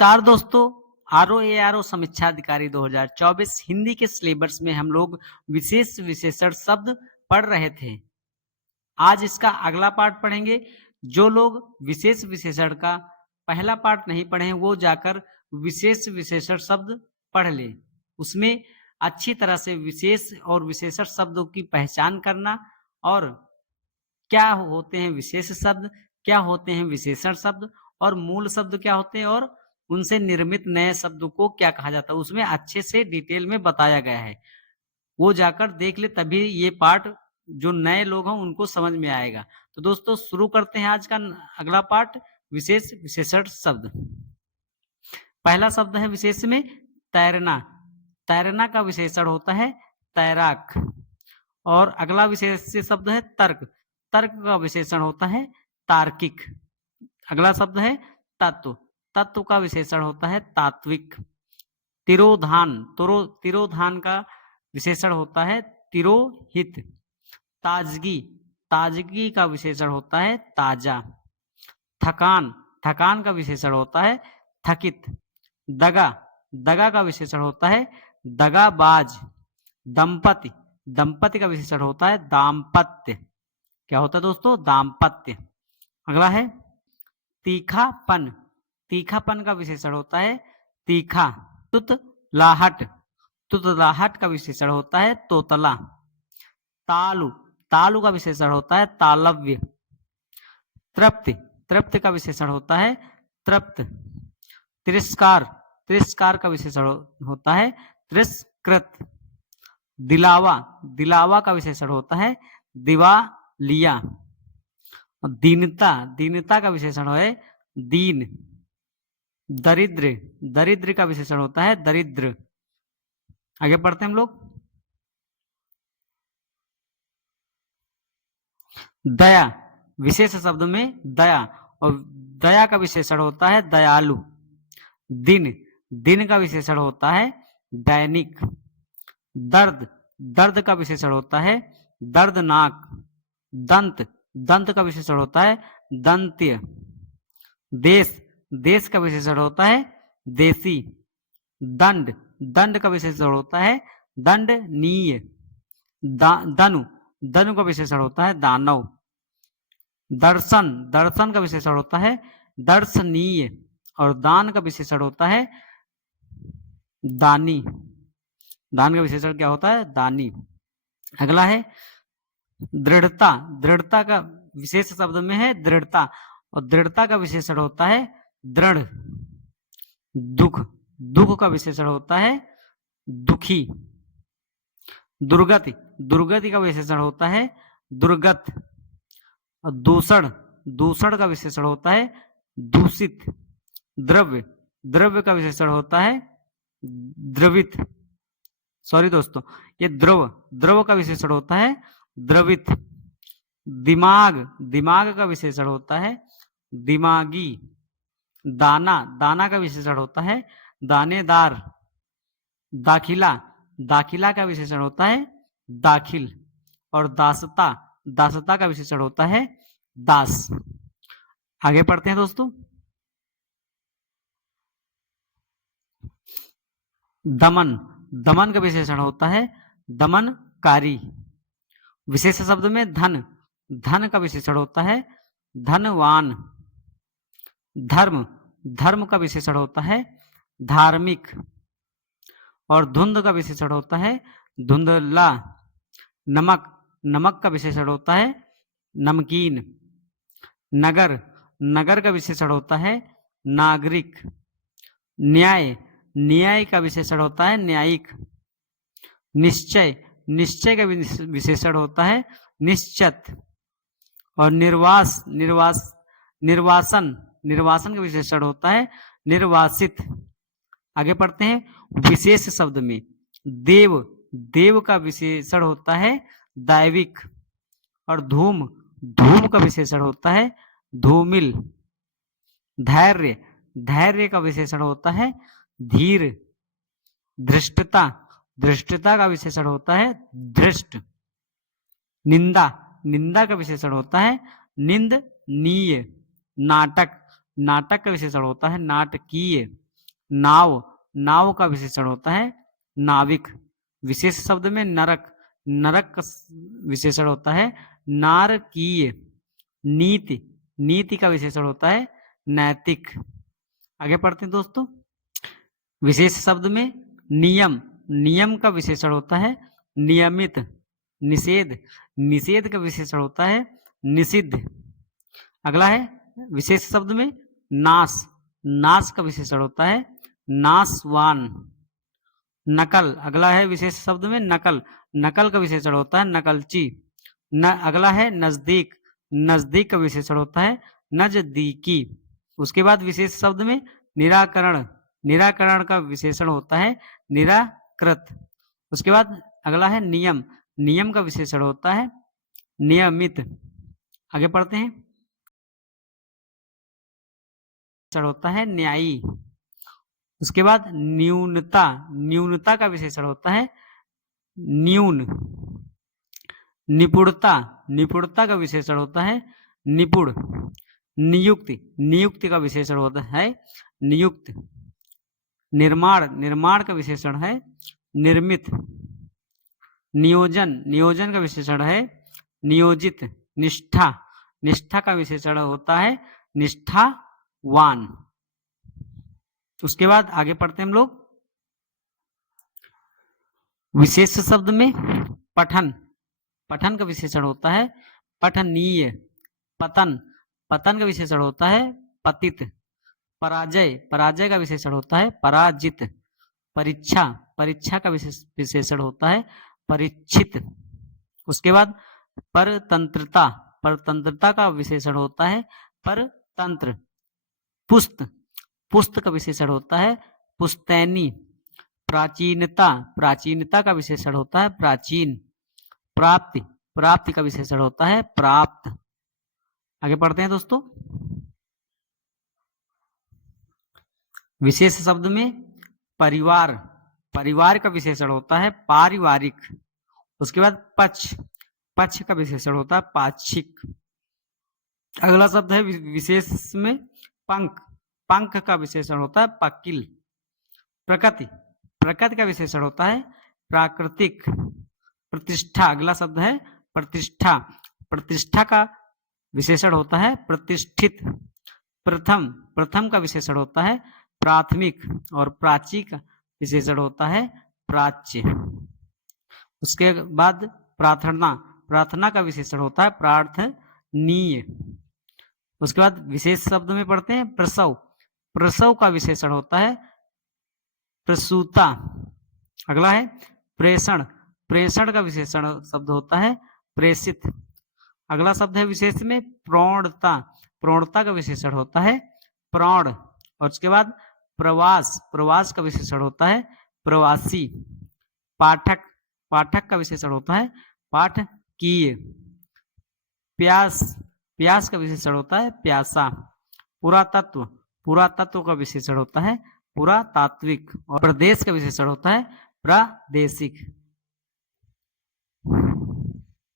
नमस्कार दोस्तों। आरओ समीक्षा अधिकारी 2024 हिंदी के सिलेबस में हम लोग विशेष विशेषण शब्द पढ़ रहे थे। आज इसका अगला पार्ट पढ़ेंगे। जो लोग विशेष विशेषण का पहला पार्ट नहीं पढ़े हैं वो जाकर विशेष विशेषण शब्द पढ़ ले। उसमें अच्छी तरह से विशेष और विशेषण शब्दों की पहचान करना और क्या होते हैं विशेष शब्द, क्या होते हैं विशेषण शब्द और मूल शब्द क्या होते हैं और उनसे निर्मित नए शब्द को क्या कहा जाता है, उसमें अच्छे से डिटेल में बताया गया है। वो जाकर देख ले, तभी ये पार्ट जो नए लोग हैं उनको समझ में आएगा। तो दोस्तों शुरू करते हैं आज का अगला पार्ट, विशेष विशेषण शब्द। पहला शब्द है विशेष में तैरना। तैरना का विशेषण होता है तैराक। और अगला विशेष शब्द है तर्क। तर्क का विशेषण होता है तार्किक। अगला शब्द है तत्व। तत्व का विशेषण होता है तात्विक। तिरोधान। तिरोधान का विशेषण होता है तिरोहित। ताजगी। ताजगी का विशेषण होता है ताजा। थकान। थकान का विशेषण होता है थकित। दगा। दगा का विशेषण होता है दगाबाज। दंपति। दंपति का विशेषण होता है दाम्पत्य। क्या होता है दोस्तों? दाम्पत्य। अगला है तीखापन। तीखापन का विशेषण होता है तीखा। तुतलाहट। तुतलाहट का विशेषण होता है तोतला। तालु। तालु का विशेषण होता है तालव्य। तृप्ति। तृप्ति का विशेषण होता है तृप्त। तिरस्कार। तिरस्कार का विशेषण होता है तिरस्कृत। दिलावा। दिलावा का विशेषण होता है दिवालिया। दीनता। दीनता का विशेषण है दीन। दरिद्र। दरिद्र का विशेषण होता है दरिद्र। आगे पढ़ते हैं हम लोग। दया। विशेष शब्द में दया, और दया का विशेषण होता है दयालु। दिन। दिन का विशेषण होता है दैनिक। दर्द। दर्द का विशेषण होता है दर्दनाक। दंत। दंत का विशेषण होता है दंत्य। देश। देश का विशेषण होता है देसी। दंड। दंड का विशेषण होता है दंडनीय। दनु। दनु का विशेषण होता है दानव। दर्शन। दर्शन का विशेषण होता है दर्शनीय। और दान का विशेषण होता है दानी। दान का विशेषण क्या होता है? दानी। अगला है दृढ़ता। दृढ़ता का विशेष शब्द में है दृढ़ता, और दृढ़ता का विशेषण होता है दृढ़। दुख। दुख का विशेषण होता है दुखी। दुर्गति। दुर्गति का विशेषण होता है दुर्गत। और दूषण। दूषण का विशेषण होता है दूषित। द्रव्य। द्रव्य का विशेषण होता है द्रवित। सॉरी दोस्तों, ये द्रव। द्रव का विशेषण होता है द्रवित। दिमाग। दिमाग का विशेषण होता है दिमागी। दाना। दाना का विशेषण होता है दानेदार। दाखिला। दाखिला का विशेषण होता है दाखिल। और दासता। दासता का विशेषण होता है दास। आगे पढ़ते हैं दोस्तों। दमन। दमन का विशेषण होता है दमनकारी। विशेष शब्द में धन। धन का विशेषण होता है धनवान। धर्म। धर्म का विशेषण होता है धार्मिक। और धुंध का विशेषण होता है धुंधला। नमक। नमक का विशेषण होता है नमकीन। नगर। नगर का विशेषण होता है नागरिक। न्याय। न्याय का विशेषण होता है न्यायिक। निश्चय। निश्चय का विशेषण होता है निश्चित। और निर्वास। निर्वासन। निर्वासन का विशेषण होता है निर्वासित। आगे पढ़ते हैं विशेष शब्द में देव। देव का विशेषण होता है दैविक। और धूम। धूम का विशेषण होता है धूमिल। धैर्य। धैर्य का विशेषण होता है धीर। धृष्टता। धृष्टता का विशेषण होता है धृष्ट। निंदा। निंदा का विशेषण होता है निंदनीय। नाटक। नाटक का विशेषण होता है नाटकीय। नाव, नाव का विशेषण होता है नाविक। विशेष शब्द में नरक, नरक का विशेषण होता है नारकीय। नीति, नीति का विशेषण होता है नैतिक। आगे पढ़ते हैं दोस्तों। विशेष शब्द में नियम, नियम का विशेषण होता है नियमित। निषेध, निषेध का विशेषण होता है निषिद्ध। अगला है विशेष शब्द में नाश, नाश का विशेषण होता है नाशवान। नकल, अगला है विशेष शब्द में नकल, नकल का विशेषण होता है नकलची। अगला है नजदीक, नजदीक का विशेषण होता है नजदीकी। उसके बाद विशेष शब्द में निराकरण, निराकरण का विशेषण होता है निराकृत। उसके बाद अगला है नियम, नियम का विशेषण होता है नियमित। आगे पढ़ते हैं। विशेषण होता है न्यायी। उसके बाद न्यूनता, न्यूनता का विशेषण होता है न्यून। निपुणता, निपुणता का विशेषण होता है निपुण। नियुक्ति, नियुक्ति का विशेषण होता है नियुक्त। निर्माण, निर्माण का विशेषण है निर्मित। नियोजन, नियोजन का विशेषण है नियोजित। निष्ठा, निष्ठा का विशेषण होता है निष्ठावान। उसके बाद आगे पढ़ते हैं हम लोग। विशेष शब्द में पठन, पठन का विशेषण होता है पठनीय। पतन, पतन का विशेषण होता है पतित। पराजय, पराजय का विशेषण होता है पराजित। परीक्षा, परीक्षा का विशेषण होता है परीक्षित। उसके बाद परतंत्रता, परतंत्रता का विशेषण होता है परतंत्र। पुस्त, पुस्त का विशेषण होता है पुस्तैनी। प्राचीनता, प्राचीनता का विशेषण होता है प्राचीन। प्राप्ति, प्राप्ति का विशेषण होता है प्राप्त। आगे पढ़ते हैं दोस्तों। विशेष शब्द में परिवार, परिवार का विशेषण होता है पारिवारिक। उसके बाद पक्ष, पक्ष का विशेषण होता है पाक्षिक। अगला शब्द है विशेष में पंख, पंख का विशेषण होता है पकिल। प्रकृति, प्रकृति का विशेषण होता है प्राकृतिक। प्रतिष्ठा, अगला शब्द है प्रतिष्ठा, प्रतिष्ठा का विशेषण होता है प्रतिष्ठित। प्रथम, प्रथम का विशेषण होता है प्राथमिक। और प्राची का विशेषण होता है प्राच्य। उसके बाद प्रार्थना, प्रार्थना का विशेषण होता है प्रार्थनीय। उसके बाद विशेष शब्द में पढ़ते हैं प्रसव, प्रसव का विशेषण होता है प्रसूता। अगला है प्रेषण, प्रेषण का विशेषण शब्द होता है प्रेषित। अगला शब्द है विशेष में प्रौढ़ता, प्रौढ़ता का विशेषण होता है प्रौढ़। और उसके बाद प्रवास, प्रवास का विशेषण होता है प्रवासी। पाठक, पाठक का विशेषण होता है पाठकीय। प्यास, प्यास का विशेषण होता है प्यासा। पुरातत्व, पुरातत्व का विशेषण होता है पुरातात्विक। और प्रदेश का विशेषण होता है प्रादेशिक।